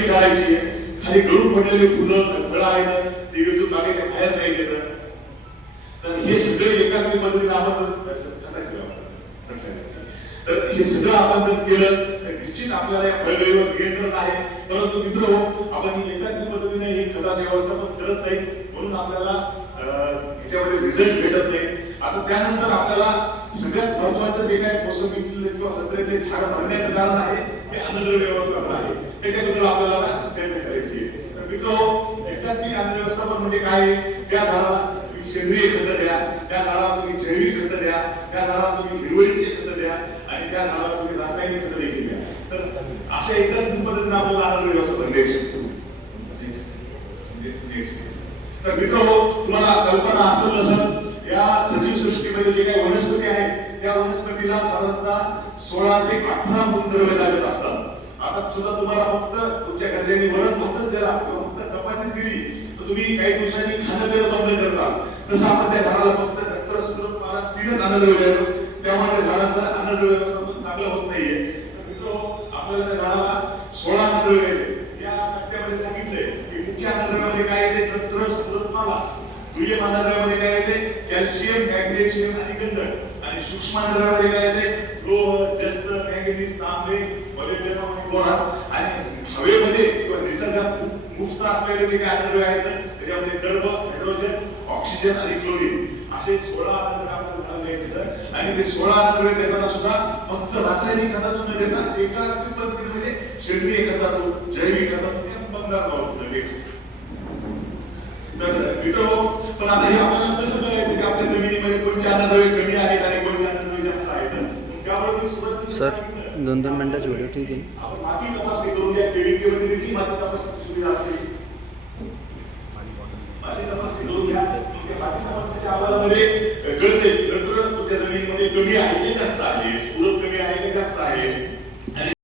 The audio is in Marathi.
काढायची आहे, खाली गळून पडलेले फुलं फळं आहेत ते वेचून बागेच्या बाहेर नाही गेलं तर हे सगळे एकात्मिक पद्धतीने आपण तर हे सगळं आपण जर केलं तर निश्चित आपल्याला या फळगळीवर नियंत्रण आहे. परंतु मित्र हो, आपण ही एकात्मिक पद्धतीने हे खताचे व्यवस्थापन करत नाही म्हणून आपल्याला ह्याच्यामध्ये रिझल्ट भेटत नाही. आता त्यानंतर आपल्याला सगळ्यात महत्वाचं जे काही मोसंबीतील किंवा संत्र्याचे झाड भरण्याचं कारण आहे ते अन्नद्रव्य व्यवस्थापन आहे. त्याच्याबद्दल आपल्याला चर्चा करायची आहे. तर मित्र एकात्मिक अन्न व्यवस्थापन म्हणजे काय? त्या झाडाला सेंद्रिय खत द्या, त्या झाडाला तुम्ही जैविक खत द्या, त्या झाडाला तुम्ही हिरवळीचे खत द्या आणि त्या झाडाला तुम्ही रासायनिक खत देखील द्या. तर अशा एकात्मिक पद्धतीने आपल्याला अन्न व्यवस्थापन द्यायचं. तर मित्र तुम्हाला कल्पना असेल नसेल या सजीव सृष्टीमध्ये जे काही वनस्पती आहेत त्या वनस्पतीला साधारणतः 16 ते 18 मूलद्रव्य लागत असतात. आता सुद्धा तुम्हाला फक्त तुमच्या गरजेने वरण भातच दिला किंवा फक्त चपातीच दिली तर तुम्ही काही दिवसांनी खाणं पिणं बंद करता. तसं आपण त्या झाडाला फक्त नत्र स्रोत मला 3च अन्नद्रव्य देतो त्यामुळे त्या झाडाचं अन्नद्रव्य व्यवस्थापन चांगलं होत नाहीये. तर मित्र आपल्याला त्या झाडाला 16 अन्नद्रव्य येते. या तक्त्यामध्ये सांगितलंय की मुख्य अन्नद्रव्यामध्ये काय येते? नत्र स्रोत मला. दुय्यम अन्नद्रव्यामध्ये काय येते? कॅल्शियम, मॅग्नेशियम आणि गंधक. आणि सूक्ष्म अन्नद्रव्यामध्ये काय येते? लोह, जस्त, मॅंगनीज, तांबे, मॉलिब्डेनम आणि बोरॉन. आणि हवेमध्ये किंवा निसर्गात मुक्त असलेले जे काय अन्नद्रव्य आहेत त्याच्यामध्ये कर्ब, हायड्रोजन, ऑक्सिजन आणि क्लोरीन असे 16 अन्नद्रव्य आपल्याला मिळतात. आणि ते 16 अन्नद्रव्य देताना सुद्धा फक्त रासायनिक खतातून न देता एकात्मिक पद्धतीने म्हणजे सेंद्रिय खतातून, जैविक खतातून बंगार लावून लगेच. तर मित्र पण आता हे आपल्याला कसं कळायचं की आपल्या जमिनीमध्ये कोणते अन्नद्रव्य कमी आहेत आणि कोणते अन्नद्रव्य जास्त आहेत? त्यामुळे मी सुरुवातीला सांगितलं 2-2 मिनिटाचा व्हिडिओ ठीक आहे. आपण माती तपासणी करून घ्या. केमिकल मध्ये देखील माती तपासणी सुविधा असते. माती तपासणी करून घ्या. त्या माती तपासणीच्या अहवालामध्ये कळते की नत्र तुमच्या जमिनीमध्ये कमी आहे की जास्त आहे, पूरक कमी आहे की जास्त आहे.